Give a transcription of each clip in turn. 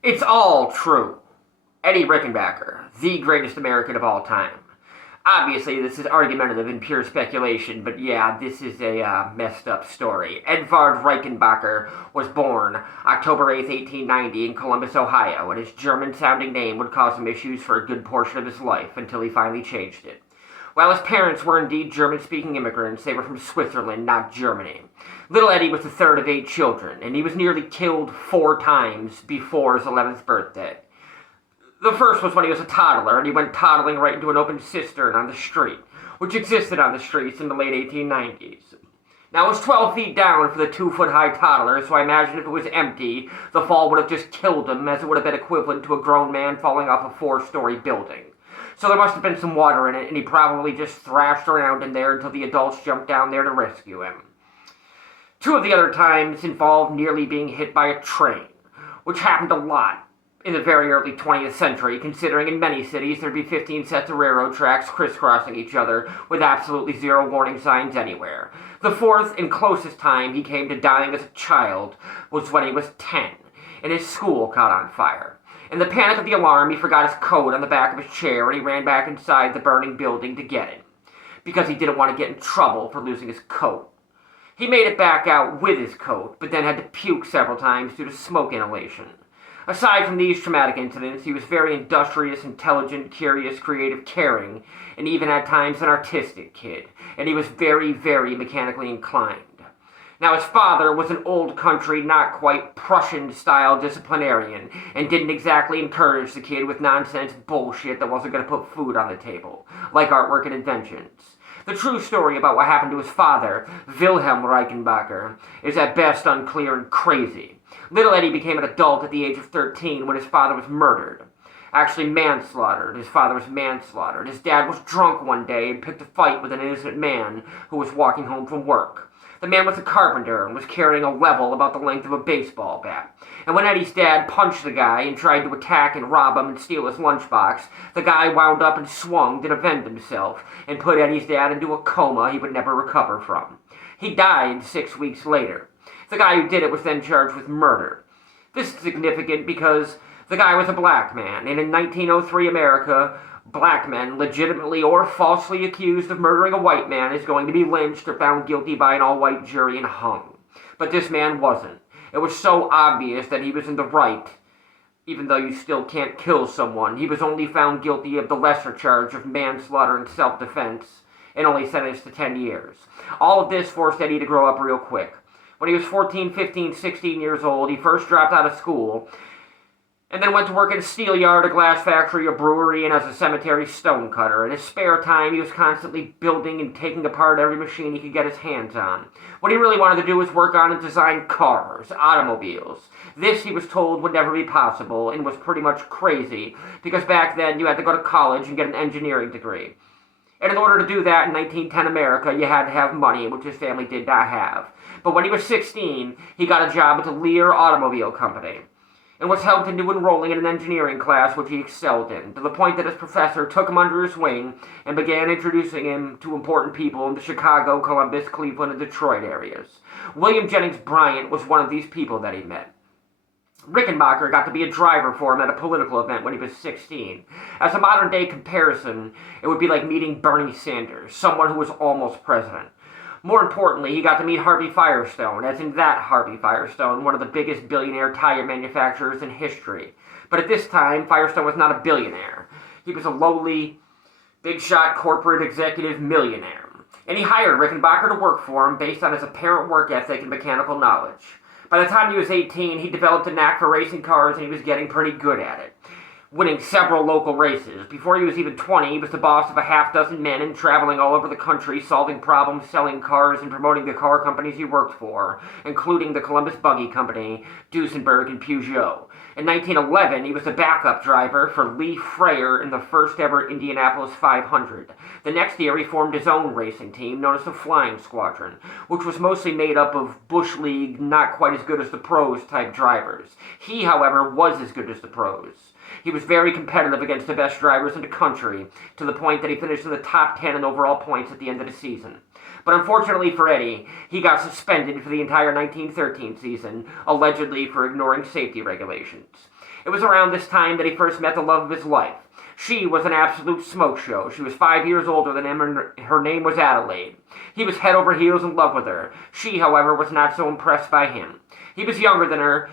It's all true. Eddie Rickenbacker, the greatest American of all time. Obviously, this is argumentative and pure speculation, but yeah, this is a messed up story. Edvard Rickenbacker was born October 8th, 1890 in Columbus, Ohio, and his German-sounding name would cause him issues for a good portion of his life until he finally changed it. While his parents were indeed German-speaking immigrants, they were from Switzerland, not Germany. Little Eddie was the third of 8 children, and he was nearly killed 4 times before his 11th birthday. The first was when he was a toddler, and he went toddling right into an open cistern on the street, which existed on the streets in the late 1890s. Now, it was 12 feet down for the 2-foot-high toddler, so I imagine if it was empty, the fall would have just killed him, as it would have been equivalent to a grown man falling off a 4-story building. So there must have been some water in it, and he probably just thrashed around in there until the adults jumped down there to rescue him. 2 of the other times involved nearly being hit by a train, which happened a lot in the very early 20th century, considering in many cities there'd be 15 sets of railroad tracks crisscrossing each other with absolutely 0 warning signs anywhere. The 4th and closest time he came to dying as a child was when he was 10, and his school caught on fire. In the panic of the alarm, he forgot his coat on the back of his chair, and he ran back inside the burning building to get it, because he didn't want to get in trouble for losing his coat. He made it back out with his coat, but then had to puke several times due to smoke inhalation. Aside from these traumatic incidents, he was very industrious, intelligent, curious, creative, caring, and even at times an artistic kid, and he was very, very mechanically inclined. Now, his father was an old country, not quite Prussian-style disciplinarian, and didn't exactly encourage the kid with nonsense bullshit that wasn't going to put food on the table, like artwork and inventions. The true story about what happened to his father, Wilhelm Rickenbacker, is at best unclear and crazy. Little Eddie became an adult at the age of 13 when his father was murdered. Actually, manslaughtered. His father was manslaughtered. His dad was drunk one day and picked a fight with an innocent man who was walking home from work. The man was a carpenter and was carrying a level about the length of a baseball bat. And when Eddie's dad punched the guy and tried to attack and rob him and steal his lunchbox, the guy wound up and swung to defend himself and put Eddie's dad into a coma he would never recover from. He died 6 weeks later. The guy who did it was then charged with murder. This is significant because the guy was a black man, and in 1903 America, black men, legitimately or falsely accused of murdering a white man, is going to be lynched or found guilty by an all-white jury and hung. But this man wasn't. It was so obvious that he was in the right. Even though you still can't kill someone, he was only found guilty of the lesser charge of manslaughter and self-defense, and only sentenced to 10 years. All of this forced Eddie to grow up real quick. When he was 14, 15, 16 years old, he first dropped out of school, and then went to work in a steel yard, a glass factory, a brewery, and as a cemetery stonecutter. In his spare time, he was constantly building and taking apart every machine he could get his hands on. What he really wanted to do was work on and design cars, automobiles. This, he was told, would never be possible, and was pretty much crazy, because back then you had to go to college and get an engineering degree. And in order to do that in 1910 America, you had to have money, which his family did not have. But when he was 16, he got a job at the Lear Automobile Company, and was helped into enrolling in an engineering class which he excelled in, to the point that his professor took him under his wing and began introducing him to important people in the Chicago, Columbus, Cleveland, and Detroit areas. William Jennings Bryant was one of these people that he met. Rickenbacker got to be a driver for him at a political event when he was 16. As a modern-day comparison, it would be like meeting Bernie Sanders, someone who was almost president. More importantly, he got to meet Harvey Firestone, as in that Harvey Firestone, one of the biggest billionaire tire manufacturers in history. But at this time, Firestone was not a billionaire. He was a lowly, big-shot corporate executive millionaire. And he hired Rickenbacker to work for him based on his apparent work ethic and mechanical knowledge. By the time he was 18, he developed a knack for racing cars, and he was getting pretty good at it, winning several local races. Before he was even 20, he was the boss of a half-dozen men and traveling all over the country, solving problems, selling cars, and promoting the car companies he worked for, including the Columbus Buggy Company, Duesenberg, and Peugeot. In 1911, he was the backup driver for Lee Freyer in the first-ever Indianapolis 500. The next year, he formed his own racing team, known as the Flying Squadron, which was mostly made up of Bush League, not quite as good as the pros type drivers. He, however, was as good as the pros. He was very competitive against the best drivers in the country, to the point that he finished in the top 10 in overall points at the end of the season. But unfortunately for Eddie, he got suspended for the entire 1913 season, allegedly for ignoring safety regulations. It was around this time that he first met the love of his life. She was an absolute smoke show. She was 5 years older than him, and her name was Adelaide. He was head over heels in love with her. She, however, was not so impressed by him. He was younger than her.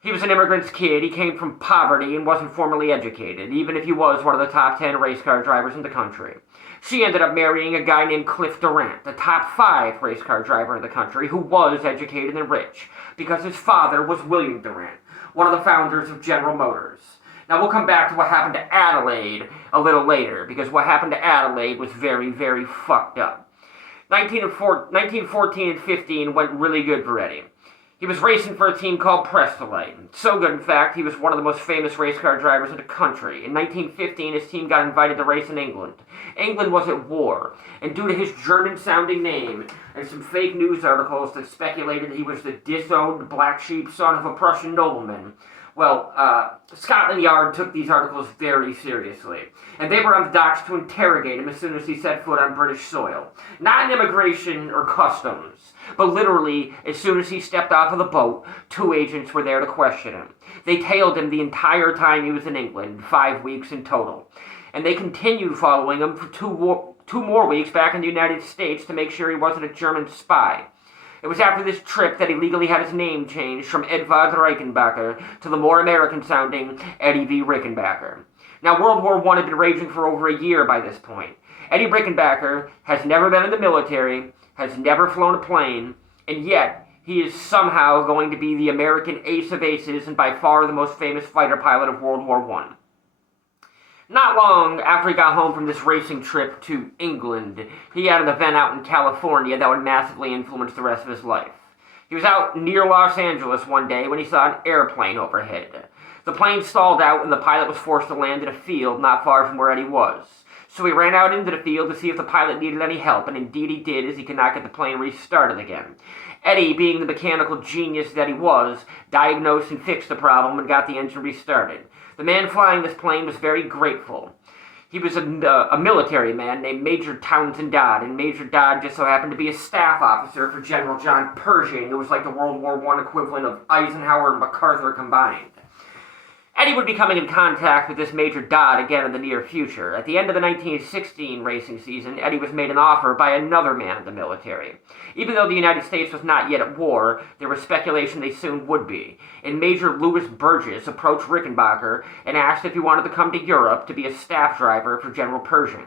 He was an immigrant's kid. He came from poverty and wasn't formally educated, even if he was one of the top 10 race car drivers in the country. She ended up marrying a guy named Cliff Durant, the top 5 race car driver in the country, who was educated and rich, because his father was William Durant, one of the founders of General Motors. Now, we'll come back to what happened to Adelaide a little later, because what happened to Adelaide was very, very fucked up. 1914 and 15 went really good for Eddie. He was racing for a team called Prestolite. So good, in fact, he was one of the most famous race car drivers in the country. In 1915, his team got invited to race in England. England was at war, and due to his German-sounding name and some fake news articles that speculated he was the disowned black sheep son of a Prussian nobleman, well, Scotland Yard took these articles very seriously, and they were on the docks to interrogate him as soon as he set foot on British soil. Not in immigration or customs, but literally, as soon as he stepped off of the boat, 2 agents were there to question him. They tailed him the entire time he was in England, 5 weeks in total, and they continued following him for two more weeks back in the United States to make sure he wasn't a German spy. It was after this trip that he legally had his name changed from Edvard Rickenbacker to the more American-sounding Eddie V. Rickenbacker. Now, World War I had been raging for over a year by this point. Eddie Rickenbacker has never been in the military, has never flown a plane, and yet he is somehow going to be the American ace of aces and by far the most famous fighter pilot of World War I. Not long after he got home from this racing trip to England, he had an event out in California that would massively influence the rest of his life. He was out near Los Angeles one day when he saw an airplane overhead. The plane stalled out and the pilot was forced to land in a field not far from where Eddie was. So he ran out into the field to see if the pilot needed any help, and indeed he did, as he could not get the plane restarted again. Eddie, being the mechanical genius that he was, diagnosed and fixed the problem and got the engine restarted. The man flying this plane was very grateful. He was a military man named Major Townsend Dodd, and Major Dodd just so happened to be a staff officer for General John Pershing, who was like the World War I equivalent of Eisenhower and MacArthur combined. Eddie would be coming in contact with this Major Dodd again in the near future. At the end of the 1916 racing season, Eddie was made an offer by another man in the military. Even though the United States was not yet at war, there was speculation they soon would be. And Major Louis Burgess approached Rickenbacker and asked if he wanted to come to Europe to be a staff driver for General Pershing.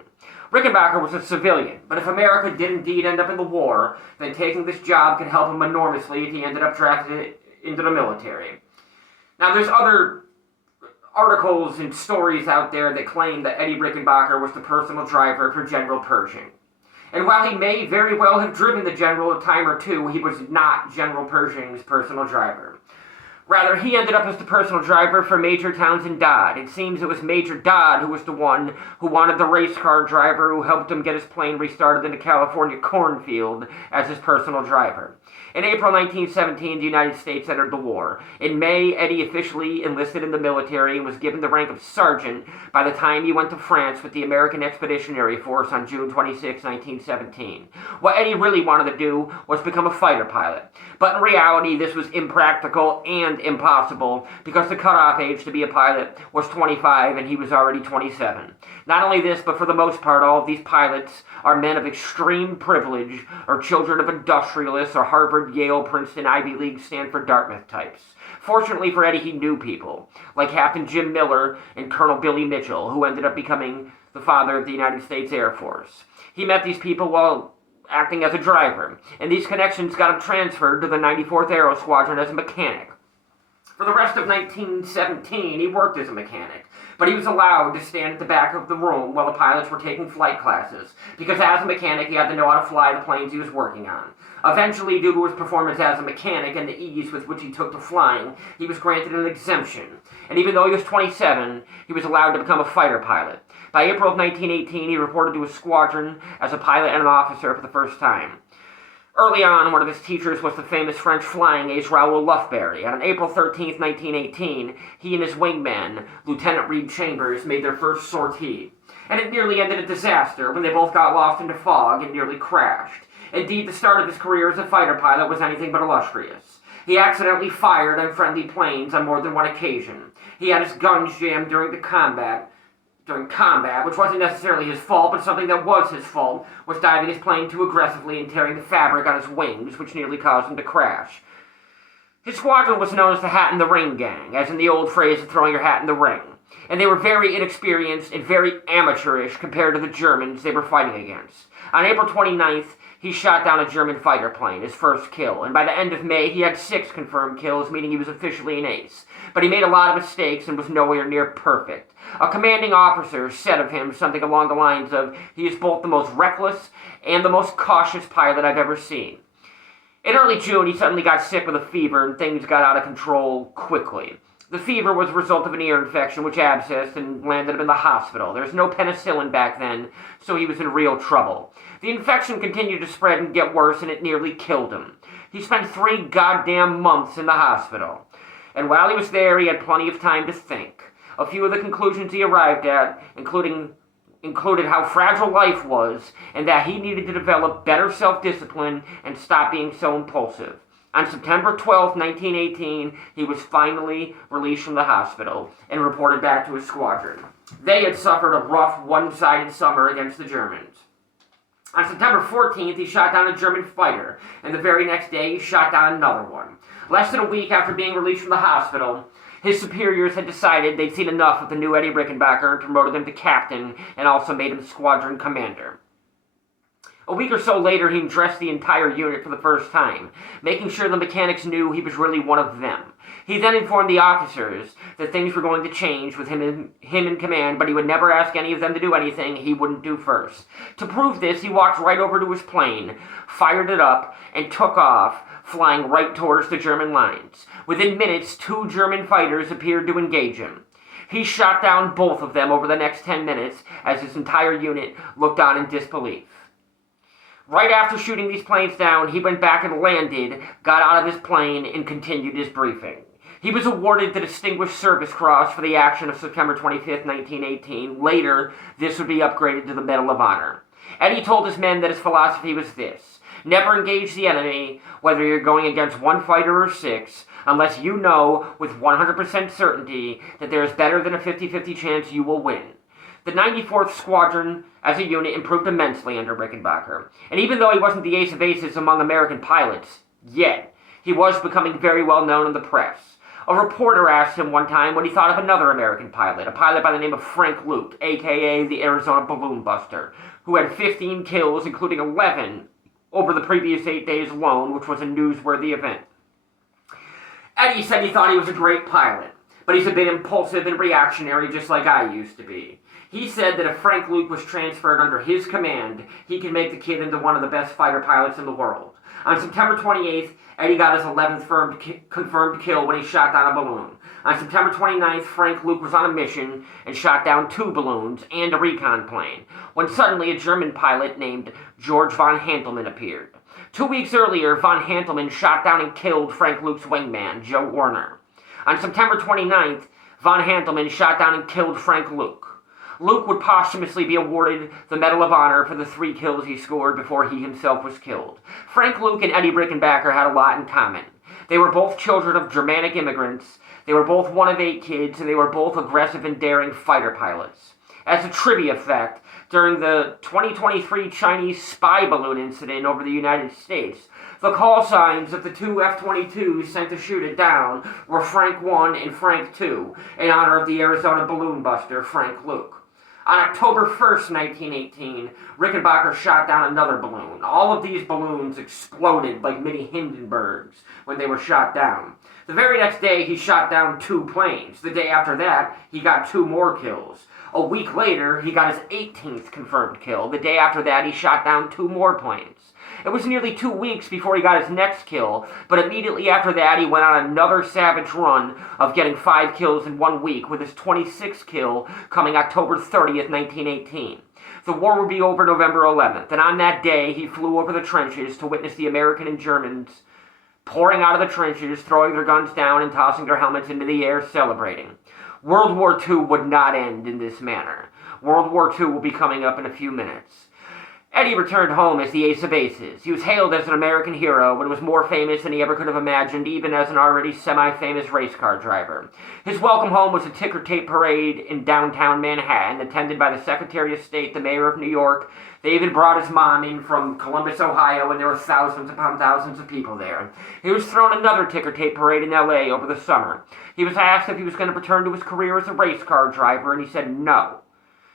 Rickenbacker was a civilian, but if America did indeed end up in the war, then taking this job could help him enormously if he ended up drafted into the military. Now, there's other articles and stories out there that claim that Eddie Rickenbacker was the personal driver for General Pershing. And while he may very well have driven the general a time or two, he was not General Pershing's personal driver. Rather, he ended up as the personal driver for Major Townsend Dodd. It seems it was Major Dodd who was the one who wanted the race car driver who helped him get his plane restarted in the California cornfield as his personal driver. In April 1917, the United States entered the war. In May, Eddie officially enlisted in the military and was given the rank of sergeant by the time he went to France with the American Expeditionary Force on June 26, 1917. What Eddie really wanted to do was become a fighter pilot. But in reality, this was impractical and impossible because the cutoff age to be a pilot was 25 and he was already 27. Not only this, but for the most part, all of these pilots are men of extreme privilege or children of industrialists or Harvard, Yale, Princeton, Ivy League, Stanford, Dartmouth types. Fortunately for Eddie, he knew people, like Captain Jim Miller and Colonel Billy Mitchell, who ended up becoming the father of the United States Air Force. He met these people while acting as a driver, and these connections got him transferred to the 94th Aero Squadron as a mechanic. For the rest of 1917, he worked as a mechanic, but he was allowed to stand at the back of the room while the pilots were taking flight classes, because as a mechanic, he had to know how to fly the planes he was working on. Eventually, due to his performance as a mechanic and the ease with which he took to flying, he was granted an exemption. And even though he was 27, he was allowed to become a fighter pilot. By April of 1918, he reported to his squadron as a pilot and an officer for the first time. Early on, one of his teachers was the famous French flying ace Raoul Lufberry, and on April 13, 1918, he and his wingman, Lieutenant Reed Chambers, made their first sortie. And it nearly ended in disaster when they both got lost into fog and nearly crashed. Indeed, the start of his career as a fighter pilot was anything but illustrious. He accidentally fired on friendly planes on more than one occasion. He had his guns jammed during combat, which wasn't necessarily his fault, but something that was his fault was diving his plane too aggressively and tearing the fabric on his wings, which nearly caused him to crash. His squadron was known as the Hat in the Ring Gang, as in the old phrase of throwing your hat in the ring, and they were very inexperienced and very amateurish compared to the Germans they were fighting against. On April 29th, he shot down a German fighter plane, his first kill, and by the end of May, he had 6 confirmed kills, meaning he was officially an ace. But he made a lot of mistakes and was nowhere near perfect. A commanding officer said of him something along the lines of, "He is both the most reckless and the most cautious pilot I've ever seen." In early June, he suddenly got sick with a fever, and things got out of control quickly. The fever was a result of an ear infection, which abscessed and landed him in the hospital. There's no penicillin back then, so he was in real trouble. The infection continued to spread and get worse, and it nearly killed him. He spent 3 goddamn months in the hospital. And while he was there, he had plenty of time to think. A few of the conclusions he arrived at, included how fragile life was, and that he needed to develop better self-discipline and stop being so impulsive. On September 12, 1918, he was finally released from the hospital and reported back to his squadron. They had suffered a rough, one-sided summer against the Germans. On September 14th, he shot down a German fighter, and the very next day, he shot down another one. Less than a week after being released from the hospital, his superiors had decided they'd seen enough of the new Eddie Rickenbacker and promoted him to captain and also made him squadron commander. A week or so later, he dressed the entire unit for the first time, making sure the mechanics knew he was really one of them. He then informed the officers that things were going to change with him in command, but he would never ask any of them to do anything he wouldn't do first. To prove this, he walked right over to his plane, fired it up, and took off, flying right towards the German lines. Within minutes, 2 German fighters appeared to engage him. He shot down both of them over the next 10 minutes as his entire unit looked on in disbelief. Right after shooting these planes down, he went back and landed, got out of his plane, and continued his briefing. He was awarded the Distinguished Service Cross for the action of September 25, 1918. Later, this would be upgraded to the Medal of Honor. Eddie told his men that his philosophy was this: never engage the enemy, whether you're going against 1 fighter or 6, unless you know with 100% certainty that there is better than a 50-50 chance you will win. The 94th Squadron, as a unit, improved immensely under Rickenbacker. And even though he wasn't the ace of aces among American pilots yet, he was becoming very well known in the press. A reporter asked him one time what he thought of another American pilot, a pilot by the name of Frank Luke, a.k.a. the Arizona Balloon Buster, who had 15 kills, including 11 over the previous 8 days alone, which was a newsworthy event. Eddie said he thought he was a great pilot, but he's a bit impulsive and reactionary just like I used to be. He said that if Frank Luke was transferred under his command, he could make the kid into one of the best fighter pilots in the world. On September 28th, Eddie got his 11th confirmed kill when he shot down a balloon. On September 29th, Frank Luke was on a mission and shot down 2 balloons and a recon plane, when suddenly a German pilot named George von Hantelmann appeared. 2 weeks earlier, von Hantelmann shot down and killed Frank Luke's wingman, Joe Warner. On September 29th, von Hantelmann shot down and killed Frank Luke. Luke would posthumously be awarded the Medal of Honor for the 3 kills he scored before he himself was killed. Frank Luke and Eddie Rickenbacker had a lot in common. They were both children of Germanic immigrants, they were both one of 8 kids, and they were both aggressive and daring fighter pilots. As a trivia fact, during the 2023 Chinese spy balloon incident over the United States, the call signs of the 2 F-22s sent to shoot it down were Frank 1 and Frank 2, in honor of the Arizona balloon buster, Frank Luke. On October 1st, 1918, Rickenbacker shot down another balloon. All of these balloons exploded like mini Hindenburgs when they were shot down. The very next day, he shot down 2 planes. The day after that, he got 2 more kills. A week later, he got his 18th confirmed kill. The day after that, he shot down 2 more planes. It was nearly 2 weeks before he got his next kill, but immediately after that, he went on another savage run of getting 5 kills in 1 week, with his 26th kill coming October 30th, 1918. The war would be over November 11th, and on that day, he flew over the trenches to witness the American and Germans pouring out of the trenches, throwing their guns down and tossing their helmets into the air, celebrating. World War II would not end in this manner. World War II will be coming up in a few minutes. Eddie returned home as the ace of aces. He was hailed as an American hero and was more famous than he ever could have imagined, even as an already semi-famous race car driver. His welcome home was a ticker tape parade in downtown Manhattan, attended by the Secretary of State, the Mayor of New York. They even brought his mom in from Columbus, Ohio, and there were thousands upon thousands of people there. He was thrown another ticker tape parade in L.A. over the summer. He was asked if he was going to return to his career as a race car driver, and he said no.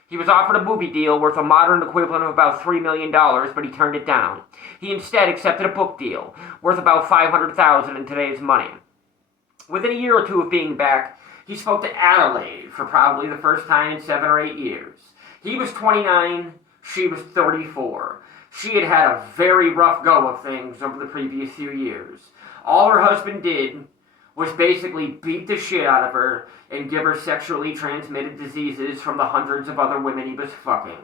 He was offered a movie deal worth a modern equivalent of about $3 million, but he turned it down. He instead accepted a book deal worth about $500,000 in today's money. Within a year or two of being back, he spoke to Adelaide for probably the first time in 7 or 8 years. He was 29, she was 34. She had had a very rough go of things over the previous few years. All her husband did was basically beat the shit out of her and give her sexually transmitted diseases from the hundreds of other women he was fucking.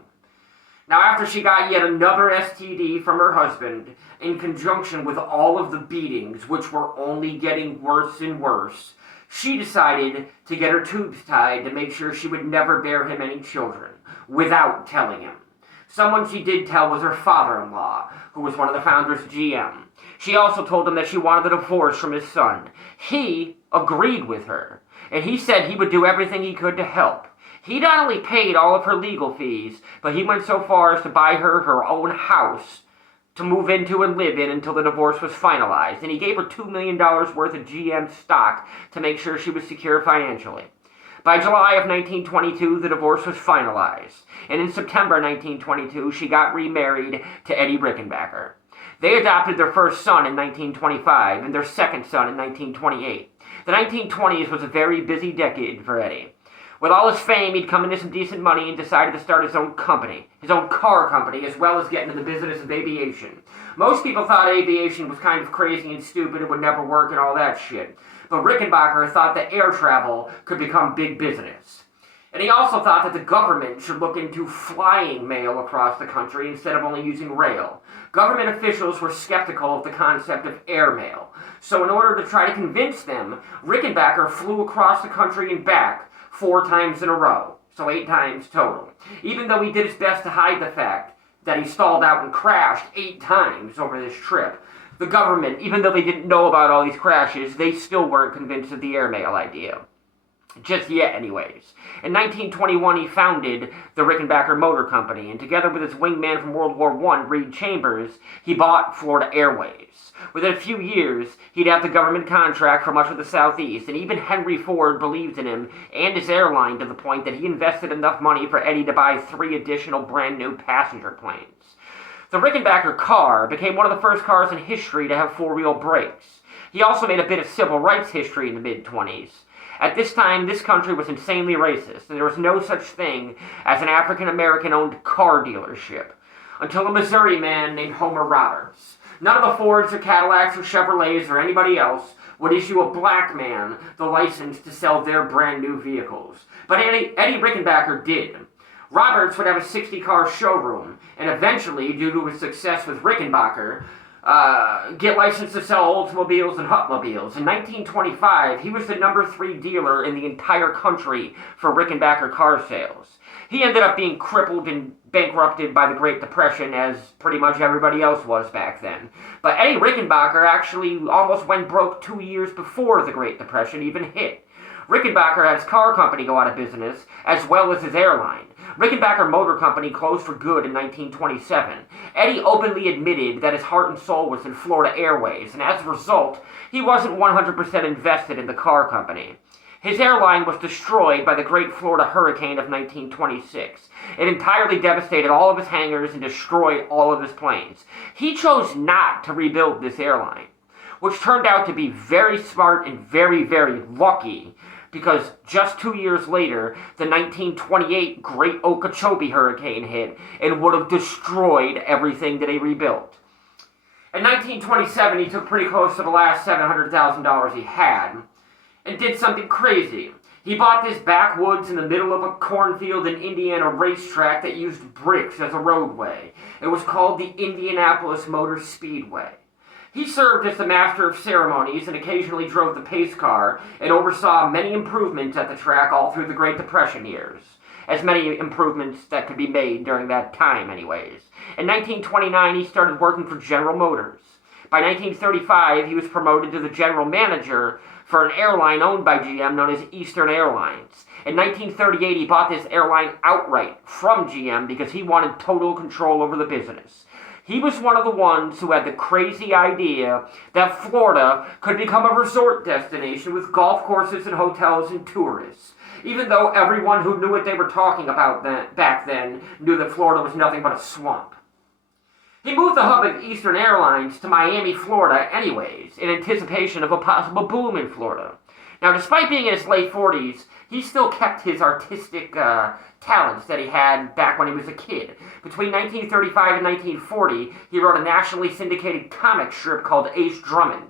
Now, after she got yet another STD from her husband, in conjunction with all of the beatings, which were only getting worse and worse, she decided to get her tubes tied to make sure she would never bear him any children, without telling him. Someone she did tell was her father-in-law, who was one of the founders' GM. She also told him that she wanted a divorce from his son. He agreed with her, and he said he would do everything he could to help. He not only paid all of her legal fees, but he went so far as to buy her her own house to move into and live in until the divorce was finalized, and he gave her $2 million worth of GM stock to make sure she was secure financially. By July of 1922, the divorce was finalized, and in September 1922, she got remarried to Eddie Rickenbacker. They adopted their first son in 1925 and their second son in 1928. The 1920s was a very busy decade for Eddie. With all his fame, he'd come into some decent money and decided to start his own company, his own car company, as well as get into the business of aviation. Most people thought aviation was kind of crazy and stupid and would never work and all that shit. But Rickenbacker thought that air travel could become big business. And he also thought that the government should look into flying mail across the country instead of only using rail. Government officials were skeptical of the concept of airmail. So in order to try to convince them, Rickenbacker flew across the country and back 4 times in a row. So 8 times total. Even though he did his best to hide the fact that he stalled out and crashed 8 times over this trip, the government, even though they didn't know about all these crashes, they still weren't convinced of the airmail idea. Just yet, anyways. In 1921, he founded the Rickenbacker Motor Company, and together with his wingman from World War I, Reed Chambers, he bought Florida Airways. Within a few years, he'd have the government contract for much of the Southeast, and even Henry Ford believed in him and his airline to the point that he invested enough money for Eddie to buy 3 additional brand new passenger planes. The Rickenbacker car became one of the first cars in history to have 4-wheel brakes. He also made a bit of civil rights history in the mid-20s. At this time, this country was insanely racist, and there was no such thing as an African-American-owned car dealership, until a Missouri man named Homer Roberts. None of the Fords or Cadillacs or Chevrolets or anybody else would issue a black man the license to sell their brand new vehicles. But Eddie Rickenbacker did. Roberts would have a 60-car showroom, and eventually, due to his success with Rickenbacker, get licensed to sell Oldsmobiles and Hutmobiles. In 1925, he was the number 3 dealer in the entire country for Rickenbacker car sales. He ended up being crippled and bankrupted by the Great Depression, as pretty much everybody else was back then. But Eddie Rickenbacker actually almost went broke 2 years before the Great Depression even hit. Rickenbacker had his car company go out of business, as well as his airline. Rickenbacker Motor Company closed for good in 1927. Eddie openly admitted that his heart and soul was in Florida Airways, and as a result, he wasn't 100% invested in the car company. His airline was destroyed by the Great Florida Hurricane of 1926. It entirely devastated all of his hangars and destroyed all of his planes. He chose not to rebuild this airline, which turned out to be very smart and very, very lucky, because just 2 years later, the 1928 Great Okeechobee Hurricane hit and would have destroyed everything that he rebuilt. In 1927, he took pretty close to the last $700,000 he had and did something crazy. He bought this backwoods in the middle of a cornfield in Indiana racetrack that used bricks as a roadway. It was called the Indianapolis Motor Speedway. He served as the master of ceremonies and occasionally drove the pace car and oversaw many improvements at the track all through the Great Depression years. as many improvements that could be made during that time anyways. In 1929, he started working for General Motors. By 1935, he was promoted to the general manager for an airline owned by GM known as Eastern Airlines. In 1938, he bought this airline outright from GM because he wanted total control over the business. He was one of the ones who had the crazy idea that Florida could become a resort destination with golf courses and hotels and tourists, even though everyone who knew what they were talking about back then knew that Florida was nothing but a swamp. He moved the hub of Eastern Airlines to Miami, Florida anyways, in anticipation of a possible boom in Florida. Now, despite being in his late 40s, he still kept his artistic talents that he had back when he was a kid. Between 1935 and 1940, he wrote a nationally syndicated comic strip called Ace Drummond,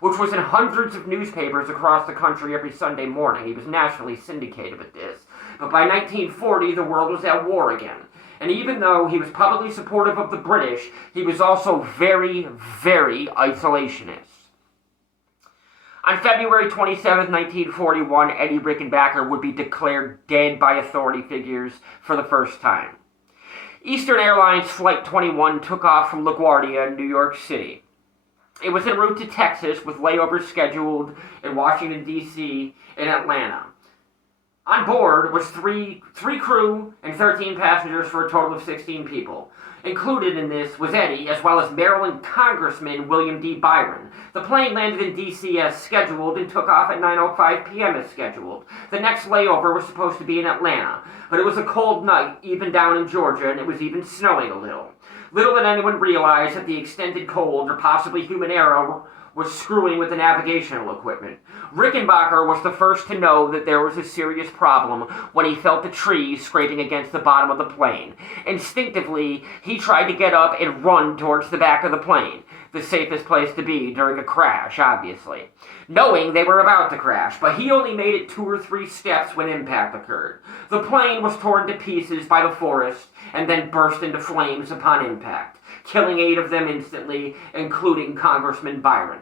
which was in hundreds of newspapers across the country every Sunday morning. He was nationally syndicated with this. But by 1940, the world was at war again. And even though he was publicly supportive of the British, he was also very, very isolationist. On February 27, 1941, Eddie Rickenbacker would be declared dead by authority figures for the first time. Eastern Airlines Flight 21 took off from LaGuardia, New York City. It was en route to Texas with layovers scheduled in Washington, D.C. and Atlanta. On board was three crew and 13 passengers for a total of 16 people. Included in this was Eddie, as well as Maryland Congressman William D. Byron. The plane landed in D.C. as scheduled and took off at 9:05 p.m. as scheduled. The next layover was supposed to be in Atlanta, but it was a cold night, even down in Georgia, and it was even snowing a little. Little did anyone realize that the extended cold, or possibly human error, was screwing with the navigational equipment. Rickenbacker was the first to know that there was a serious problem when he felt the trees scraping against the bottom of the plane. Instinctively, he tried to get up and run towards the back of the plane, the safest place to be during a crash, obviously, knowing they were about to crash, but he only made it 2 or 3 steps when impact occurred. The plane was torn to pieces by the forest and then burst into flames upon impact, killing 8 of them instantly, including Congressman Byron.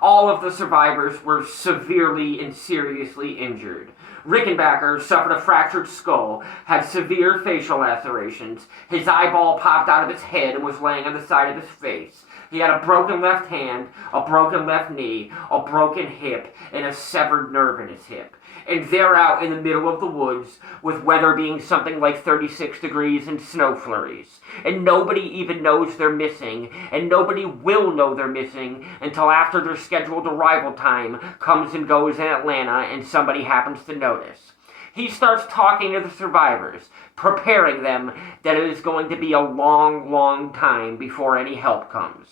All of the survivors were severely and seriously injured. Rickenbacker suffered a fractured skull, had severe facial lacerations, his eyeball popped out of his head and was laying on the side of his face. He had a broken left hand, a broken left knee, a broken hip, and a severed nerve in his hip. And they're out in the middle of the woods, with weather being something like 36 degrees and snow flurries. And nobody even knows they're missing, and nobody will know they're missing until after their scheduled arrival time comes and goes in Atlanta and somebody happens to notice. He starts talking to the survivors, preparing them that it is going to be a long, long time before any help comes.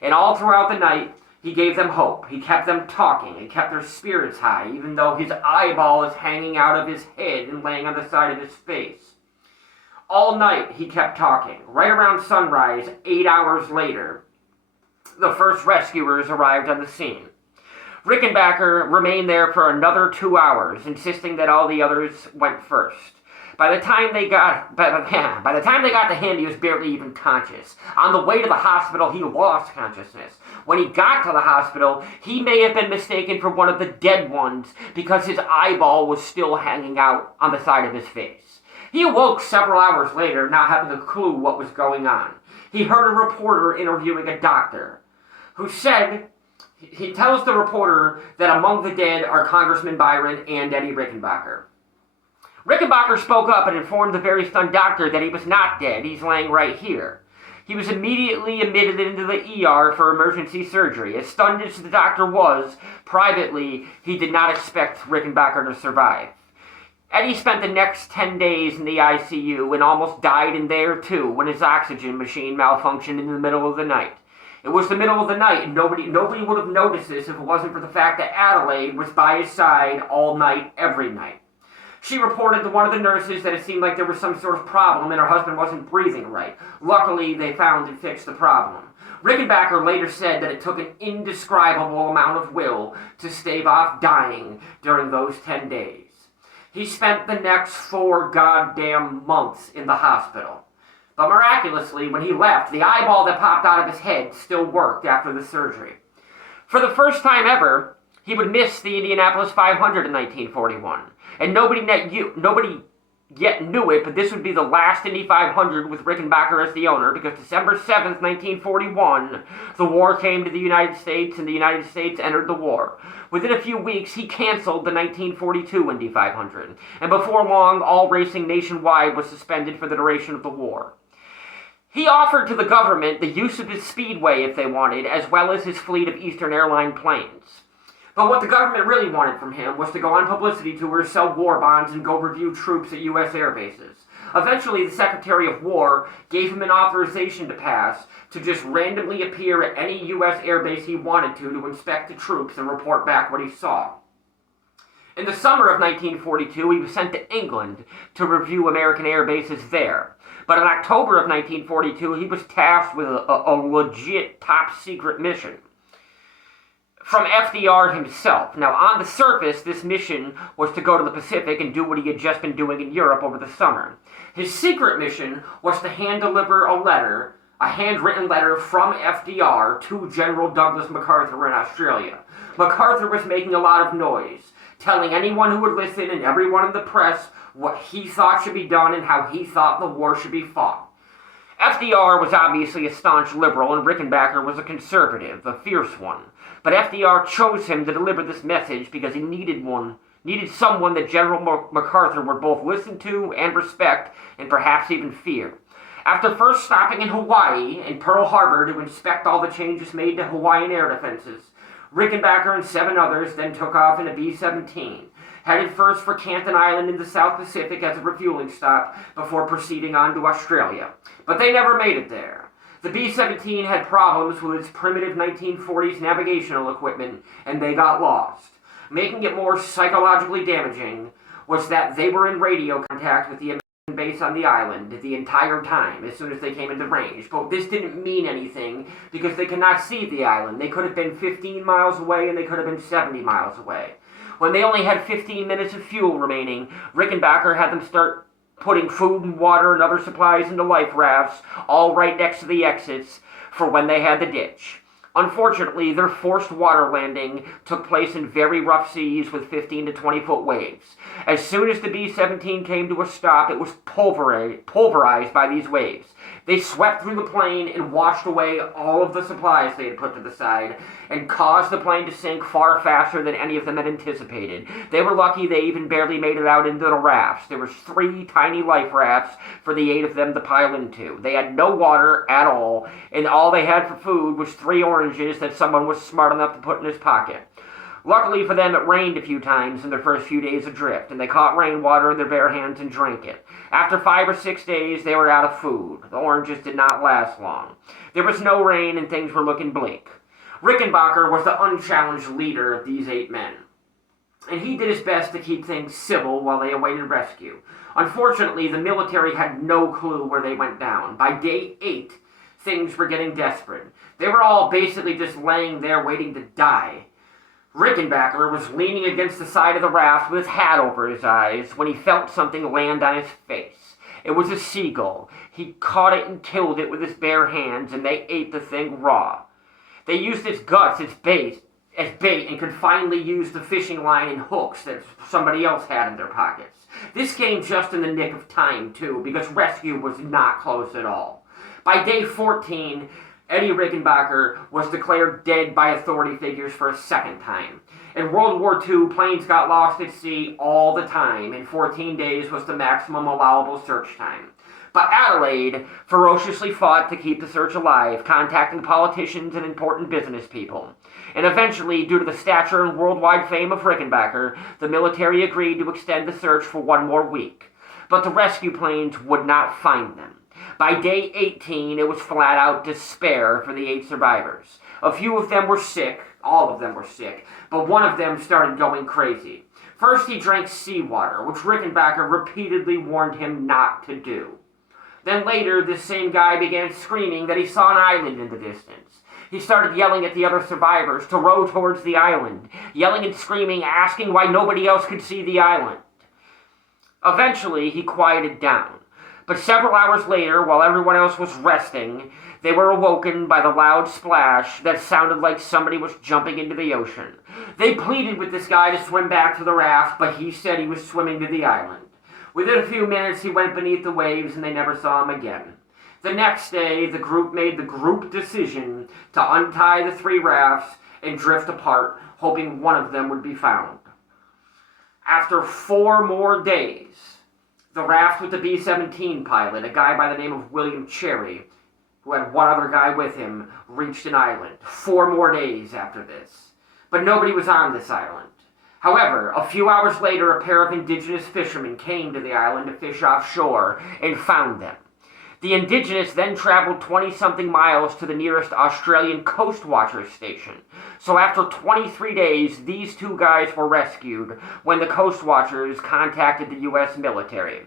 And all throughout the night, he gave them hope. He kept them talking and kept their spirits high, even though his eyeball is hanging out of his head and laying on the side of his face. All night, he kept talking. Right around sunrise, 8 hours later, the first rescuers arrived on the scene. Rickenbacker remained there for another 2 hours, insisting that all the others went first. By the time they got to him, he was barely even conscious. On the way to the hospital, he lost consciousness. When he got to the hospital, he may have been mistaken for one of the dead ones because his eyeball was still hanging out on the side of his face. He awoke several hours later, not having a clue what was going on. He heard a reporter interviewing a doctor, who said, he tells the reporter that among the dead are Congressman Byron and Eddie Rickenbacker. Rickenbacker spoke up and informed the very stunned doctor that he was not dead, he's laying right here. He was immediately admitted into the ER for emergency surgery. As stunned as the doctor was, privately, he did not expect Rickenbacker to survive. Eddie spent the next 10 days in the ICU and almost died in there too when his oxygen machine malfunctioned in the middle of the night. It was the middle of the night, and nobody would have noticed this if it wasn't for the fact that Adelaide was by his side all night, every night. She reported to one of the nurses that it seemed like there was some sort of problem and her husband wasn't breathing right. Luckily, they found and fixed the problem. Rickenbacker later said that it took an indescribable amount of will to stave off dying during those 10 days. He spent the next 4 goddamn months in the hospital. But miraculously, when he left, the eyeball that popped out of his head still worked after the surgery. For the first time ever, he would miss the Indianapolis 500 in 1941. And nobody yet knew it, but this would be the last Indy 500 with Rickenbacker as the owner, because December 7th, 1941, the war came to the United States, and the United States entered the war. Within a few weeks, he canceled the 1942 Indy 500, and before long, all racing nationwide was suspended for the duration of the war. He offered to the government the use of his speedway if they wanted, as well as his fleet of Eastern Airlines planes. But what the government really wanted from him was to go on publicity tours, sell war bonds, and go review troops at U.S. air bases. Eventually, the Secretary of War gave him an authorization to pass to just randomly appear at any U.S. air base he wanted to inspect the troops and report back what he saw. In the summer of 1942, he was sent to England to review American air bases there. But in October of 1942, he was tasked with a legit top-secret mission from FDR himself. Now, on the surface, this mission was to go to the Pacific and do what he had just been doing in Europe over the summer. His secret mission was to hand-deliver a handwritten letter from FDR to General Douglas MacArthur in Australia. MacArthur was making a lot of noise, telling anyone who would listen and everyone in the press what he thought should be done and how he thought the war should be fought. FDR was obviously a staunch liberal, and Rickenbacker was a conservative, a fierce one. But FDR chose him to deliver this message because he needed someone that General MacArthur would both listen to and respect, and perhaps even fear. After first stopping in Hawaii and Pearl Harbor to inspect all the changes made to Hawaiian air defenses, Rickenbacker and 7 others then took off in a B-17, headed first for Canton Island in the South Pacific as a refueling stop before proceeding on to Australia. But they never made it there. The B-17 had problems with its primitive 1940s navigational equipment, and they got lost. Making it more psychologically damaging was that they were in radio contact with the American base on the island the entire time as soon as they came into range. But this didn't mean anything because they could not see the island. They could have been 15 miles away and they could have been 70 miles away. When they only had 15 minutes of fuel remaining, Rickenbacker had them start putting food and water and other supplies into life rafts, all right next to the exits, for when they had the ditch. Unfortunately, their forced water landing took place in very rough seas with 15 to 20 foot waves. As soon as the B-17 came to a stop, it was pulverized by these waves. They swept through the plane and washed away all of the supplies they had put to the side and caused the plane to sink far faster than any of them had anticipated. They were lucky they even barely made it out into the rafts. There was 3 tiny life rafts for the 8 of them to pile into. They had no water at all, and all they had for food was 3 oranges that someone was smart enough to put in his pocket. Luckily for them, it rained a few times in their first few days adrift, and they caught rainwater in their bare hands and drank it. After 5 or 6 days, they were out of food. The oranges did not last long. There was no rain, and things were looking bleak. Rickenbacker was the unchallenged leader of these 8 men, and he did his best to keep things civil while they awaited rescue. Unfortunately, the military had no clue where they went down. By day 8, things were getting desperate. They were all basically just laying there waiting to die. Rickenbacker was leaning against the side of the raft with his hat over his eyes when he felt something land on his face. It was a seagull. He caught it and killed it with his bare hands, and they ate the thing raw. They used its guts as bait and could finally use the fishing line and hooks that somebody else had in their pockets. This came just in the nick of time, too, because rescue was not close at all. By day 14, Eddie Rickenbacker was declared dead by authority figures for a second time. In World War II, planes got lost at sea all the time, and 14 days was the maximum allowable search time. But Adelaide ferociously fought to keep the search alive, contacting politicians and important business people. And eventually, due to the stature and worldwide fame of Rickenbacker, the military agreed to extend the search for 1 more week. But the rescue planes would not find them. By day 18, it was flat out despair for the 8 survivors. A few of them were sick, all of them were sick, but one of them started going crazy. First, he drank seawater, which Rickenbacker repeatedly warned him not to do. Then later, this same guy began screaming that he saw an island in the distance. He started yelling at the other survivors to row towards the island, yelling and screaming, asking why nobody else could see the island. Eventually, he quieted down. But several hours later, while everyone else was resting, they were awoken by the loud splash that sounded like somebody was jumping into the ocean. They pleaded with this guy to swim back to the raft, but he said he was swimming to the island. Within a few minutes, he went beneath the waves and they never saw him again. The next day, the group made the group decision to untie the 3 rafts and drift apart, hoping one of them would be found. After 4 more days, the raft with the B-17 pilot, a guy by the name of William Cherry, who had one other guy with him, reached an island. 4 more days after this. But nobody was on this island. However, a few hours later, a pair of indigenous fishermen came to the island to fish offshore and found them. The indigenous then traveled 20-something miles to the nearest Australian Coast Watchers station. So after 23 days, these 2 guys were rescued when the Coast Watchers contacted the U.S. military.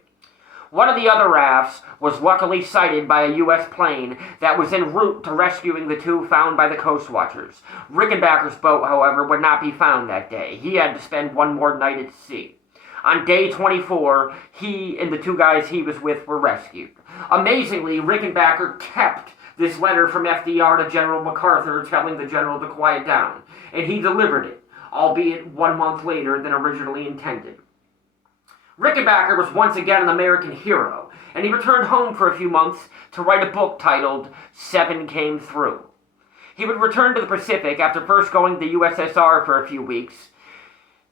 One of the other rafts was luckily sighted by a U.S. plane that was en route to rescuing the 2 found by the Coast Watchers. Rickenbacker's boat, however, would not be found that day. He had to spend 1 more night at sea. On day 24, he and the 2 guys he was with were rescued. Amazingly, Rickenbacker kept this letter from FDR to General MacArthur telling the general to quiet down, and he delivered it, albeit 1 month later than originally intended. Rickenbacker was once again an American hero, and he returned home for a few months to write a book titled 7 Came Through. He would return to the Pacific after first going to the USSR for a few weeks,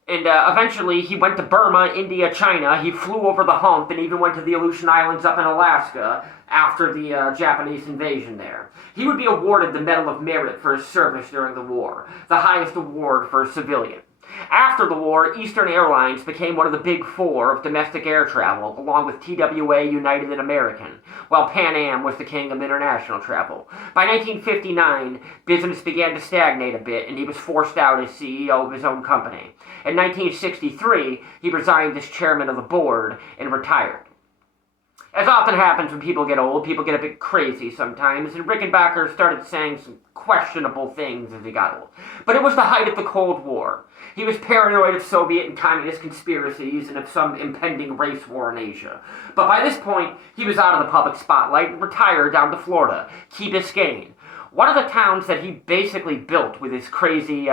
and eventually he went to Burma, India, China. He flew over the hump and even went to the Aleutian Islands up in Alaska after the Japanese invasion there. He would be awarded the Medal of Merit for his service during the war, the highest award for a civilian. After the war, Eastern Airlines became one of the big 4 of domestic air travel, along with TWA, United, and American, while Pan Am was the king of international travel. By 1959, business began to stagnate a bit, and he was forced out as CEO of his own company. In 1963, he resigned as chairman of the board and retired. As often happens when people get old, people get a bit crazy sometimes, and Rickenbacker started saying some questionable things as he got old. But it was the height of the Cold War. He was paranoid of Soviet and communist conspiracies and of some impending race war in Asia. But by this point, he was out of the public spotlight and retired down to Florida, Key Biscayne, one of the towns that he basically built with his crazy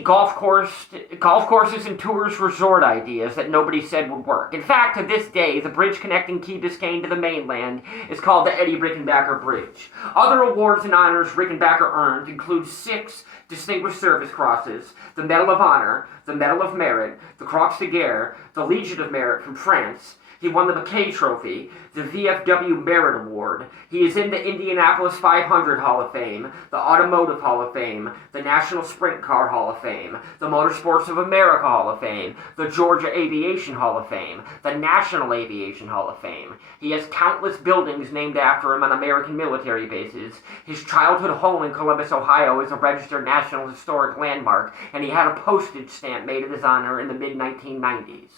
golf courses and tours resort ideas that nobody said would work. In fact, to this day, the bridge connecting Key Biscayne to the mainland is called the Eddie Rickenbacker Bridge. Other awards and honors Rickenbacker earned include 6 Distinguished Service Crosses, the Medal of Honor, the Medal of Merit, the Croix de Guerre, the Legion of Merit from France. He won the McKay Trophy, the VFW Merit Award. He is in the Indianapolis 500 Hall of Fame, the Automotive Hall of Fame, the National Sprint Car Hall of Fame, the Motorsports of America Hall of Fame, the Georgia Aviation Hall of Fame, the National Aviation Hall of Fame. He has countless buildings named after him on American military bases. His childhood home in Columbus, Ohio is a registered National Historic Landmark, and he had a postage stamp made in his honor in the mid-1990s.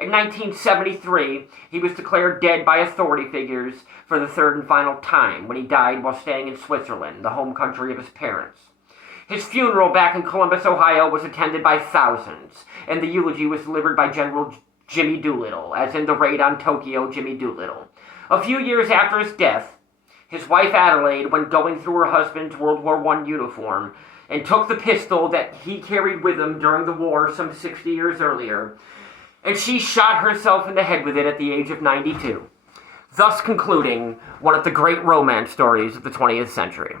In 1973, he was declared dead by authority figures for the 3rd and final time when he died while staying in Switzerland, the home country of his parents. His funeral back in Columbus, Ohio was attended by thousands, and the eulogy was delivered by General Jimmy Doolittle, as in the raid on Tokyo, Jimmy Doolittle. A few years after his death, his wife Adelaide went going through her husband's World War I uniform and took the pistol that he carried with him during the war some 60 years earlier, and she shot herself in the head with it at the age of 92, thus concluding one of the great romance stories of the 20th century.